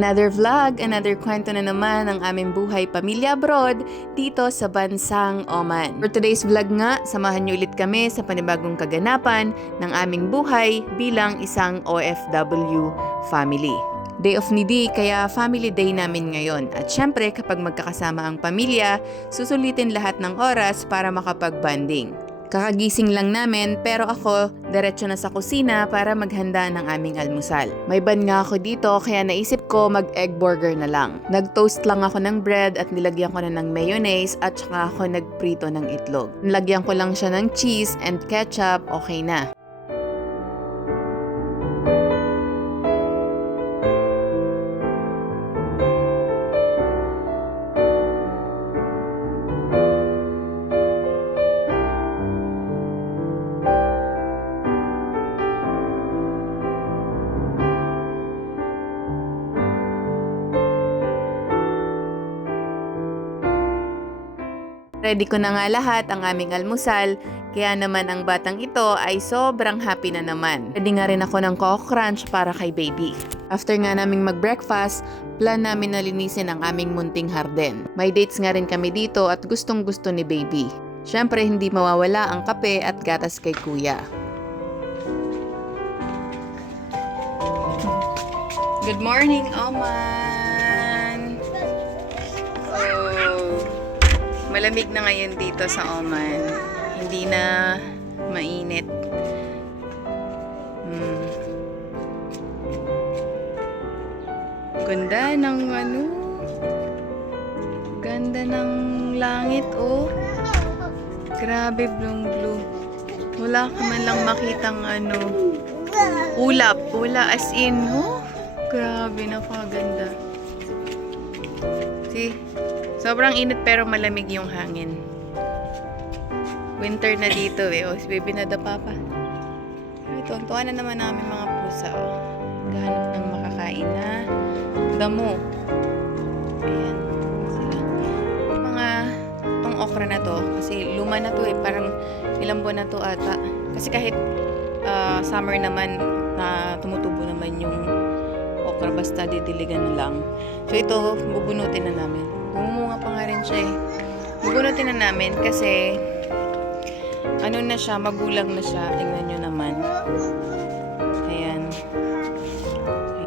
Another vlog, another kwento na naman ng aming buhay pamilya abroad dito sa bansang Oman. For today's vlog nga, samahan niyo ulit kami sa panibagong kaganapan ng aming buhay bilang isang OFW family. Day of ni Di, kaya family day namin ngayon. At syempre, kapag magkakasama ang pamilya, susulitin lahat ng oras para makapag-banding. Kakagising lang namin pero ako diretso na sa kusina para maghanda ng aming almusal. May ban nga ako dito kaya naisip ko mag egg burger na lang. Nag-toast lang ako ng bread at nilagyan ko na ng mayonnaise at saka ako nagprito ng itlog. Nilagyan ko lang siya ng cheese and ketchup, okay na. Ready ko na nga lahat ang aming almusal, kaya naman ang batang ito ay sobrang happy na naman. Ready nga rin ako ng Coco Crunch para kay baby. After nga naming mag-breakfast, plan namin na linisin ang aming munting harden. May dates nga rin kami dito at gustong gusto ni baby. Siyempre, hindi mawawala ang kape at gatas kay kuya. Good morning, Oman! Malamig na ngayon dito sa Oman. Hindi na mainit. Hmm. Ganda ng ano. Ganda ng langit, oh. Grabe, blue blue. Wala ka man lang makitang ano. Ulap. Wala as in, oh. Grabe, napakaganda. See? Sobrang init pero malamig yung hangin. Winter na dito eh. O, si baby na papa. Ito, ang tuwa na naman namin mga pusa. Oh. Gahanap ng makakain na damo. Ayan. Sila. Mga tong okra na to, kasi luma na to eh. Parang ilang buwan na to ata. Kasi kahit ah, summer naman, na tumutubo naman yung okra basta didiligan na lang. So ito, bubunutin na namin. Bumunga pa nga rin siya eh. Bubunutin na namin kasi ano na siya, magulang na siya. Tingnan nyo naman. Ayan.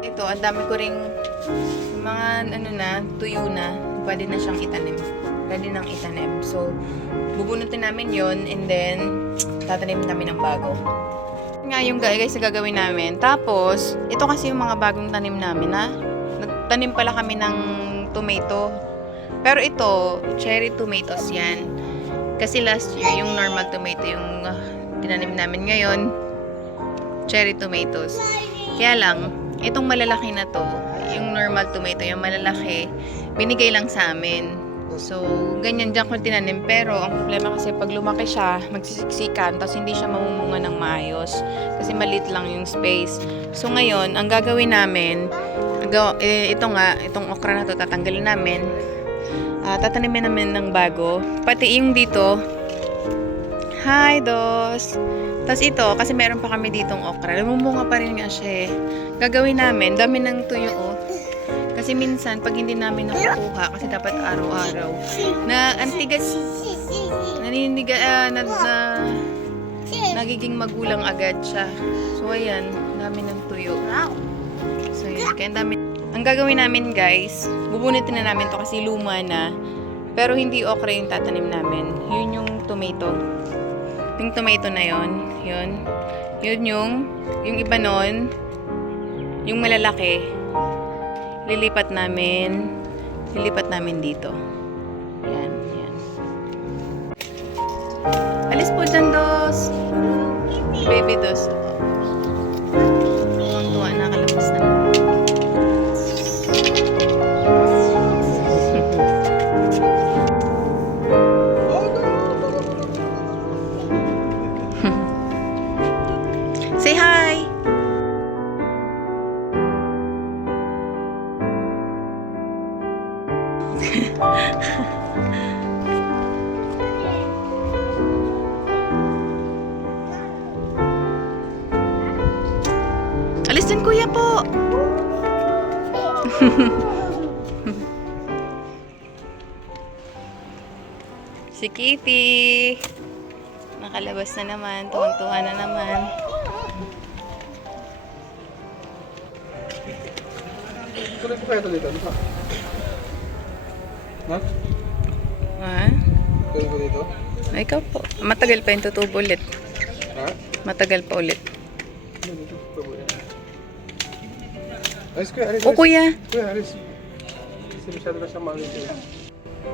Ito, ang dami ko ring mga ano na, tuyo na. Pwede na siyang itanim. Pwede nang itanim. So, bubunutin namin yon and then tatanim namin ng bago nga yung guys, na gagawin namin. Tapos, ito kasi yung mga bagong tanim namin na nagtanim pala kami ng tomato. Pero ito, cherry tomatoes yan. Kasi last year, yung normal tomato yung uh, tinanim namin ngayon, cherry tomatoes. Kaya lang, itong malalaki na to, yung normal tomato, yung malalaki, binigay lang sa amin. So, ganyan dyan ko tinanim. Pero, ang problema kasi pag lumaki siya, magsisiksikan, tapos hindi siya mamumunga ng maayos. Kasi maliit lang yung space. So, ngayon, ang gagawin namin, eh, ito nga, itong okra na to, tatanggalin namin. Ah, tatanimin namin ng bago. Pati yung dito, Hi, Dos! Tapos ito, kasi meron pa kami ditong okra. Namumunga pa rin nga siya eh. Gagawin namin, dami ng tuyo oh. Kasi minsan, pag hindi namin nakukuha, kasi dapat araw-araw, na antigas, naniniga, ah, na, na, nagiging magulang agad siya. So, ayan, dami ng tuyo. So, yun, kaya dami. Ang gagawin namin, guys, bubunitin na namin to kasi luma na, pero hindi okra yung tatanim namin. Yun yung tomato. Yung tomato na yun, yun. Yun yung, yung iba nun, yung malalaki, lilipat namin, lilipat namin dito. Yan, yan. Alis po dyan, Dos. Baby Dos. Alis din kuya po. Si Kitty. Nakalabas na naman. Tuwang-tuwa na naman. Tuloy po kayo ito dito. Ano? Ha? Ha? Po dito? Ay, ikaw po. Matagal pa yung tutubo ulit. Ha? Matagal pa ulit. Alis kuya, alis. O kuya. Kuya, alis. Kasi masyado na siya maalis.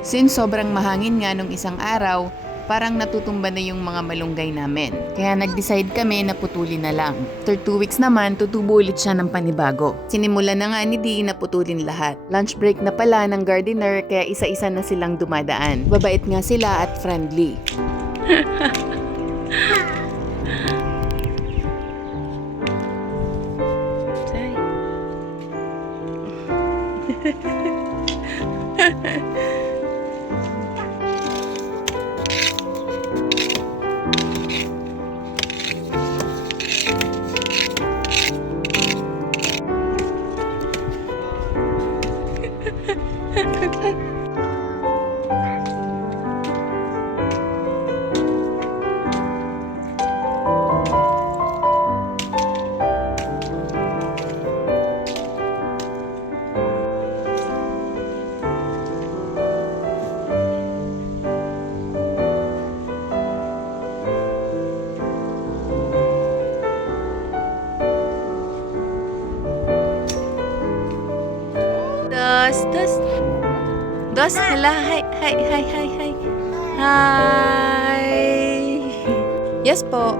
Since sobrang mahangin nga nung isang araw, parang natutumba na yung mga malunggay namin. Kaya nag-decide kami na putulin na lang. After two weeks naman, tutubo ulit siya ng panibago. Sinimulan na nga ni Dee na putulin lahat. Lunch break na pala ng gardener kaya isa-isa na silang dumadaan. Babait nga sila at friendly. Say. Dos, hala, hi, hi, hi, hi, hi. Hi. Yes po.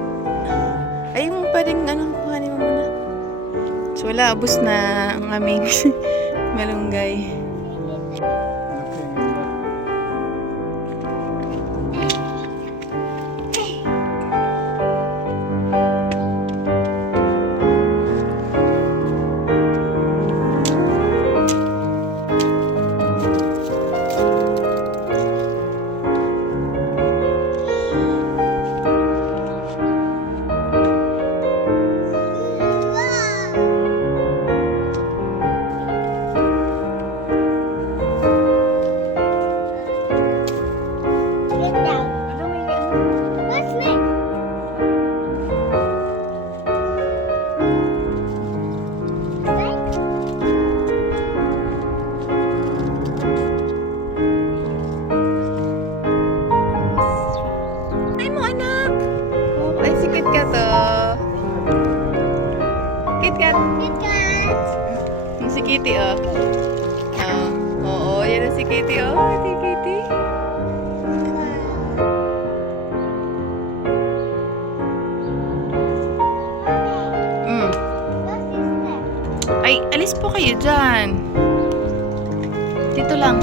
Ay, mo pwedeng ano, kuhanin mo muna. So, wala, abos na ang aming malunggay. Kayo dyan. Dito lang.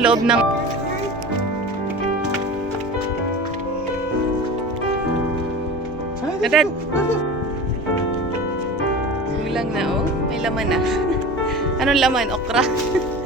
Loob ng... Dad! Kulang na oh. May laman na. Anong laman? Okra?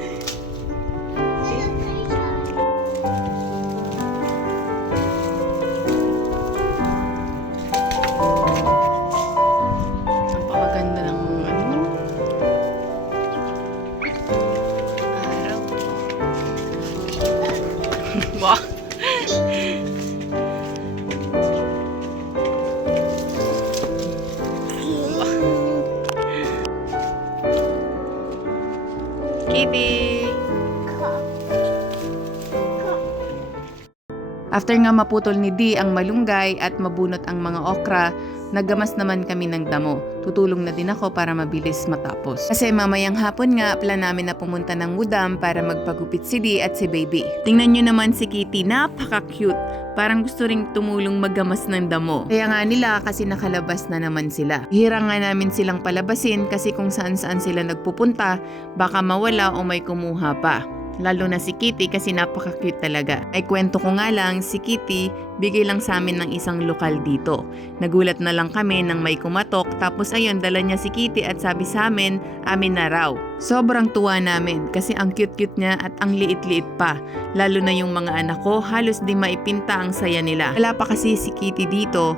After nga maputol ni Di ang malunggay at mabunot ang mga okra, naggamas naman kami ng damo. Tutulong na din ako para mabilis matapos. Kasi mamayang hapon nga, plan namin na pumunta ng Mudam para magpagupit si Di at si Baby. Tingnan nyo naman si Kitty, napaka-cute. Parang gusto ring tumulong maggamas ng damo. Kaya nga nila kasi nakalabas na naman sila. Hira nga namin silang palabasin kasi kung saan saan sila nagpupunta, baka mawala o may kumuha pa. Lalo na si Kitty kasi napaka-cute talaga. Ay kwento ko nga lang, si Kitty bigay lang sa amin ng isang lokal dito. Nagulat na lang kami nang may kumatok tapos ayun dala niya si Kitty at sabi sa amin, amin na raw. Sobrang tuwa namin kasi ang cute-cute niya at ang liit-liit pa. Lalo na yung mga anak ko, halos di maipinta ang saya nila. Wala pa kasi si Kitty dito.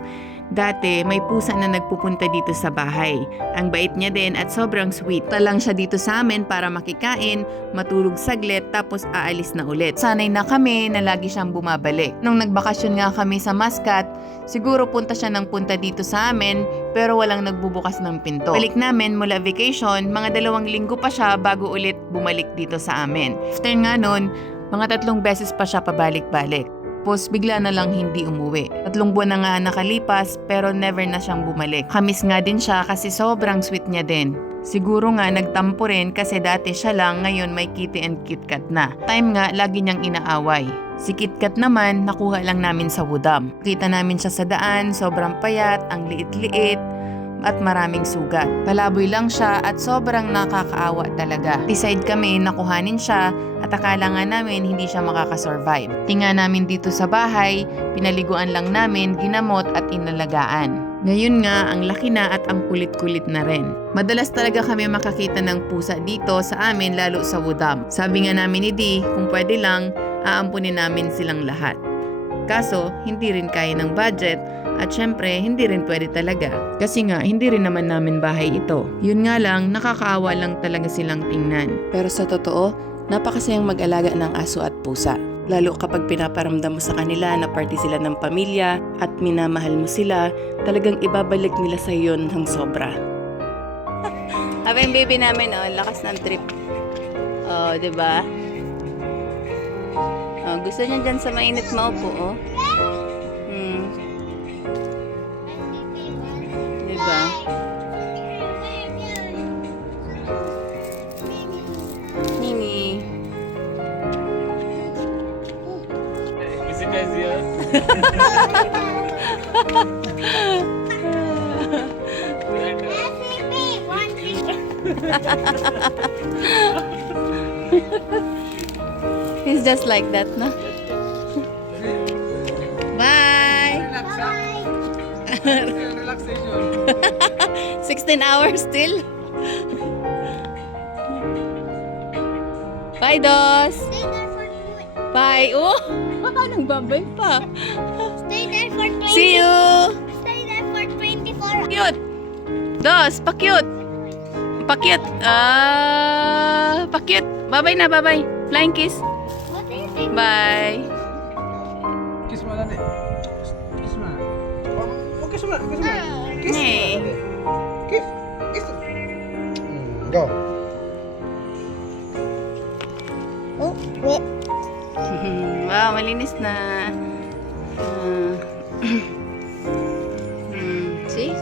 Dati, may pusa na nagpupunta dito sa bahay. Ang bait niya din at sobrang sweet. Talang siya dito sa amin para makikain, matulog saglit, tapos aalis na ulit. Sanay na kami na lagi siyang bumabalik. Nung nagbakasyon nga kami sa Muscat, siguro punta siya ng punta dito sa amin, pero walang nagbubukas ng pinto. Balik namin mula vacation, mga dalawang linggo pa siya bago ulit bumalik dito sa amin. After nga nun, mga tatlong beses pa siya pabalik-balik. Tapos bigla na lang hindi umuwi. Tatlong buwan na nga nakalipas pero never na siyang bumalik. Kamis nga din siya kasi sobrang sweet niya din. Siguro nga nagtampo rin kasi dati siya lang ngayon may kitty and KitKat na. Time nga lagi niyang inaaway. Si KitKat naman nakuha lang namin sa Wudam. Kita namin siya sa daan, sobrang payat, ang liit-liit, at maraming sugat. Palaboy lang siya at sobrang nakakaawa talaga. Decide kami na kuhanin siya at akala nga namin hindi siya makakasurvive. Tinga namin dito sa bahay, pinaliguan lang namin, ginamot at inalagaan. Ngayon nga, ang laki na at ang kulit-kulit na rin. Madalas talaga kami makakita ng pusa dito sa amin lalo sa Wudam. Sabi nga namin ni Di, kung pwede lang, aampunin namin silang lahat. Kaso, hindi rin kaya ng budget at syempre, hindi rin pwede talaga. Kasi nga, hindi rin naman namin bahay ito. Yun nga lang, nakakaawa lang talaga silang tingnan. Pero sa totoo, napakasayang mag-alaga ng aso at pusa. Lalo kapag pinaparamdam mo sa kanila na party sila ng pamilya at minamahal mo sila, talagang ibabalik nila sa iyo ng sobra. Aba yung baby namin, oh, lakas ng trip. Oh, 'di ba? Oh, gusto niya dyan sa mainit maupo, oh. 'Di ba? Mimi. Is it guys here? He's just like that, no? Bye! Relaxation. 16 hours still. Bye, Dos! Bye! Oh! Nagbabay pa. Stay there for 20 See you! Stay there for 24 Cute! Dos, pa-cute! Pa-cute! Ah, pa-cute! Bye-bye na, bye-bye! Flying kiss! Bye! Hey. na. Kiss. Kiss. Mm, go. Oh, wait. wow, malinis na. Ah. Hmm, see?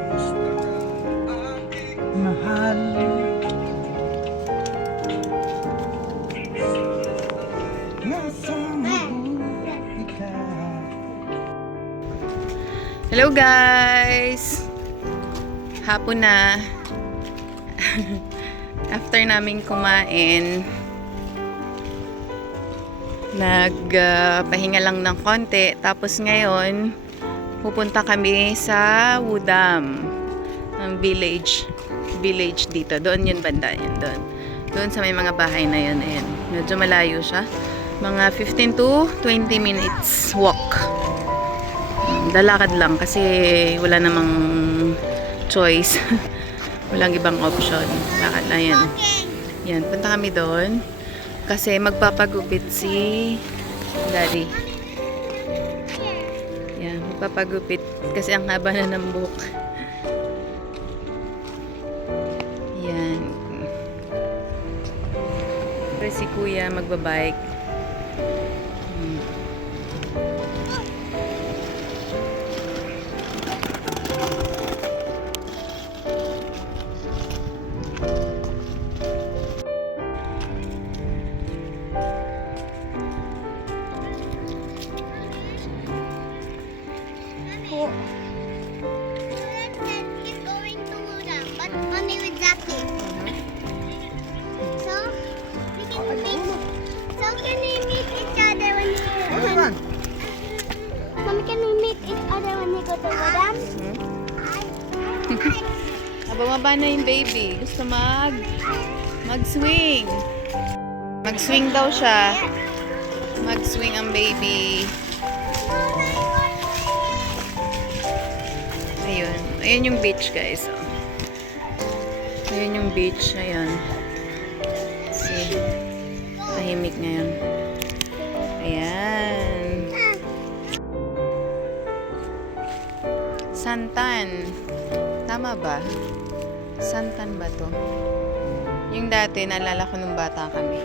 Mahal. Hello guys! Hapon na. After naming kumain, nagpahinga lang ng konti. Tapos ngayon, pupunta kami sa Wudam. Ang village. Village dito. Doon yun banda. Yun doon. Doon sa may mga bahay na yun. Ayan. Medyo malayo siya. Mga 15 to 20 minutes walk lalakad lang kasi wala namang choice. Walang ibang option. Lakad lang yan. Yan, punta kami doon. Kasi magpapagupit si daddy. Yan, magpapagupit. Kasi ang haba na ng buhok. Yan. Siyempre si kuya magbabike. Can we meet each other when we Ano naman? Mommy, can we meet each other when we go to? Ah, bumaba na yung baby. Gusto mag... Mag-swing. Mag-swing daw siya. Mag-swing ang baby. Ayun. Ayun yung beach, guys. Ayun yung beach. Ayun. Tahimik ngayon. Ayan. Santan. Tama ba? Santan ba to? Yung dati, naalala ko nung bata kami.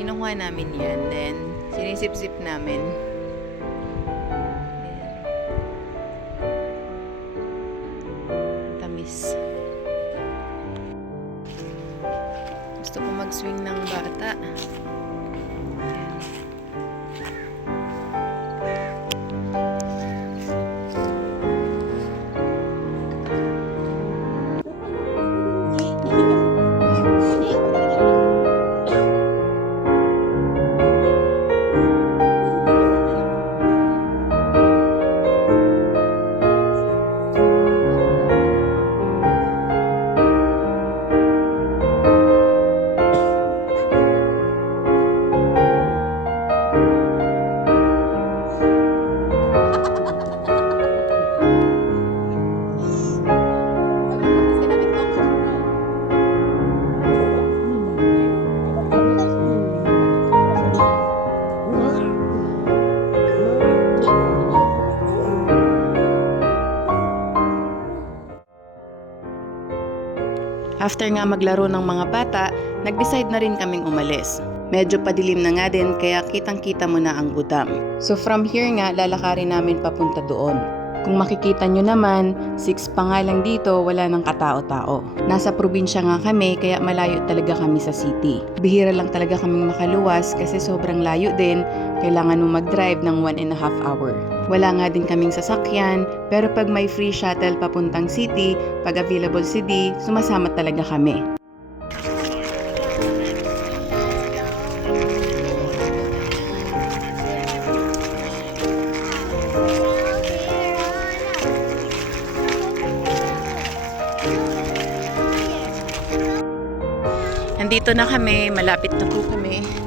Kinukuha namin yan. Then, sinisip-sip namin. Ayan. Tamis. Gusto ko mag-swing ng bata. After nga maglaro ng mga bata, nag-decide na rin kaming umalis. Medyo padilim na nga din kaya kitang-kita mo na ang budam. So from here nga, lalakarin namin papunta doon. Kung makikita nyo naman, 6 pa nga lang dito, wala nang katao-tao. Nasa probinsya nga kami, kaya malayo talaga kami sa city. Bihira lang talaga kaming makaluwas kasi sobrang layo din, kailangan mo mag-drive ng 1 and a half hour. Wala nga din kaming sasakyan, pero pag may free shuttle papuntang city, pag available si D, sumasama talaga kami. Nandito na kami, malapit na po kami.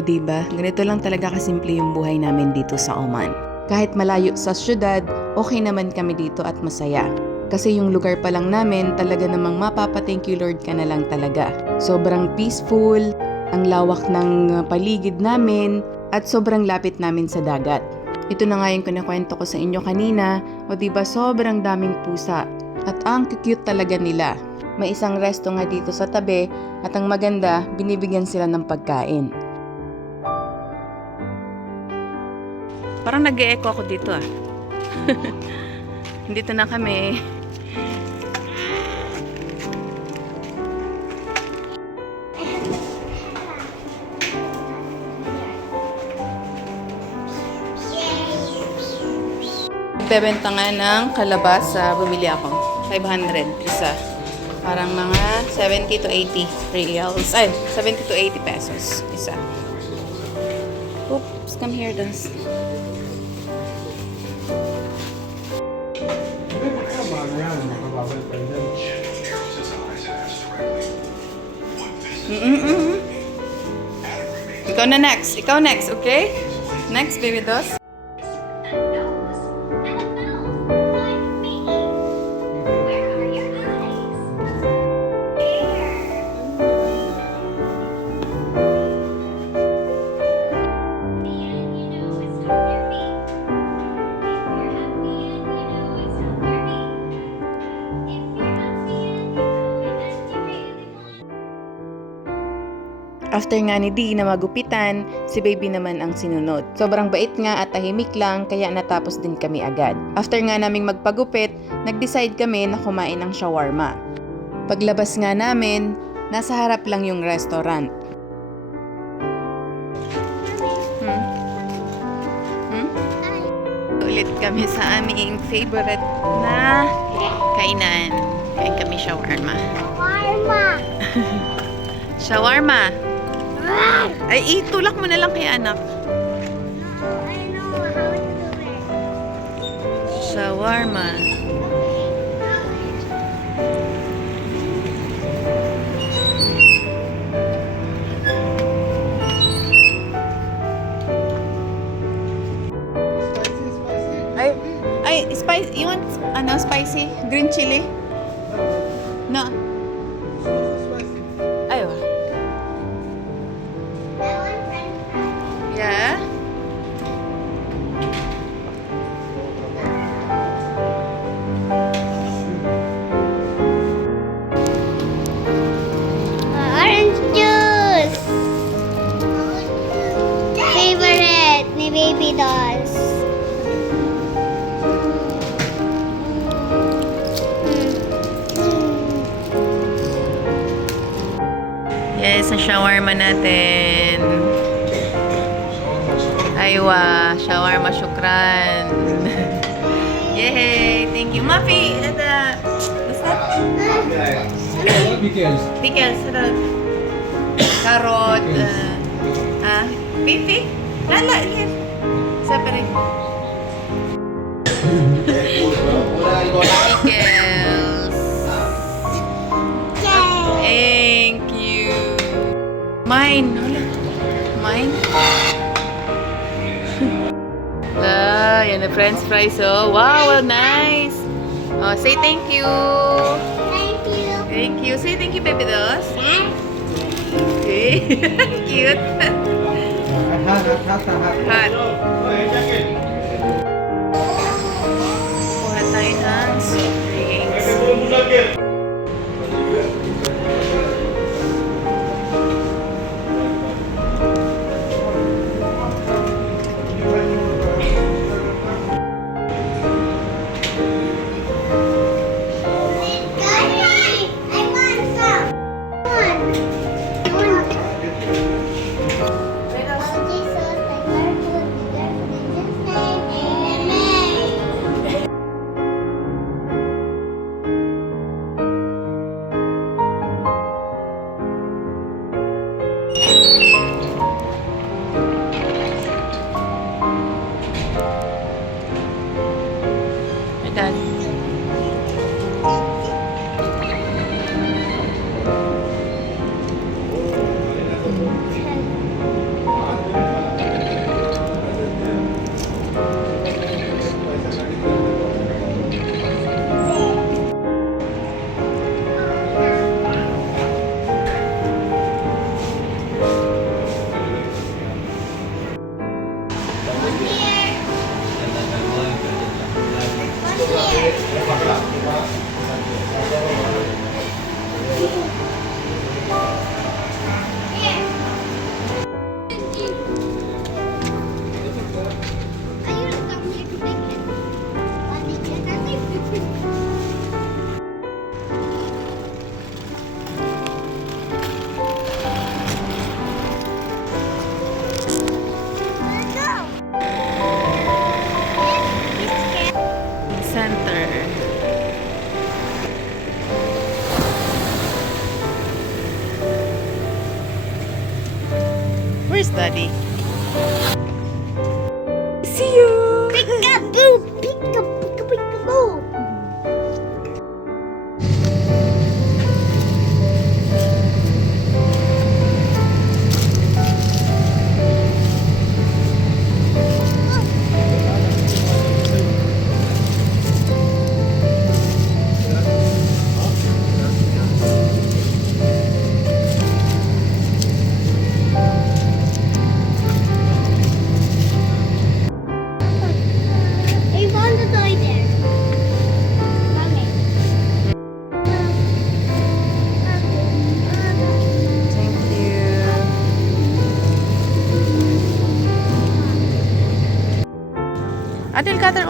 O di ba? Ganito lang talaga kasimple yung buhay namin dito sa Oman. Kahit malayo sa syudad, okay naman kami dito at masaya. Kasi yung lugar pa lang namin, talaga namang mapapa-thank you Lord ka na lang talaga. Sobrang peaceful, ang lawak ng paligid namin, at sobrang lapit namin sa dagat. Ito na nga yung kinakwento ko sa inyo kanina, o di ba sobrang daming pusa. At ang cute talaga nila. May isang resto nga dito sa tabi, at ang maganda, binibigyan sila ng pagkain. Parang nag-e-echo ako dito ah. dito na kami. Bebenta nga ng kalabasa, bumili ako. 500 isa. Parang mga 70 to 80 reals. Ay, 70 to 80 pesos isa. Oops, come here, Das. Yan. Makababalik pa yan. Mm-mm-mm. Ikaw na next. Ikaw next, okay? Next, baby dos. After nga ni Dee na magupitan, si baby naman ang sinunod. Sobrang bait nga at tahimik lang kaya natapos din kami agad. After nga naming magpagupit, nag-decide kami na kumain ng shawarma. Paglabas nga namin, nasa harap lang yung restaurant. Hmm? Hmm? Ulit kami sa aming favorite na kainan. Kain kami shawarma. Warma. Shawarma! Ay, itulak mo na lang kay anak. Shawarma. Ay, ay, spicy. You want, ano, spicy? Green chili? Natin. Aywa, shawarma syukran. Yay! Thank you. Mafi, ada, basta, Pickles. pickles, ada, carrot, uh, ah, pipi, lala, here. Separate. Mine. Wala. Mine. ah, yan na french fries, oh. Wow, well, nice. Oh, say thank you. Thank you. Thank you. Say thank you,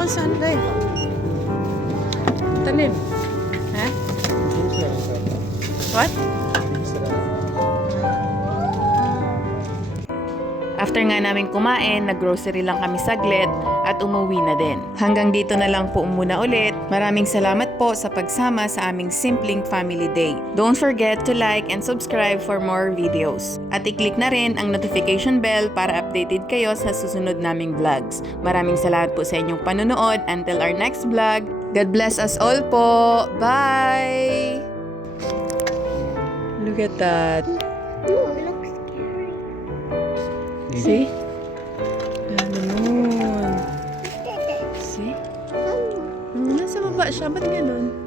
Also ano dahil? Talim. Ha? What? After nga namin kumain, nag-grocery lang kami saglit at umuwi na din. Hanggang dito na lang po muna ulit. Maraming salamat po sa pagsama sa aming simpleng family day. Don't forget to like and subscribe for more videos. At i-click na rin ang notification bell para updated kayo sa susunod naming vlogs. Maraming salamat po sa inyong panunood. Until our next vlog, God bless us all po! Bye! Look at that. Ooh, it looks scary. See? Baba siya. Ba't ganun?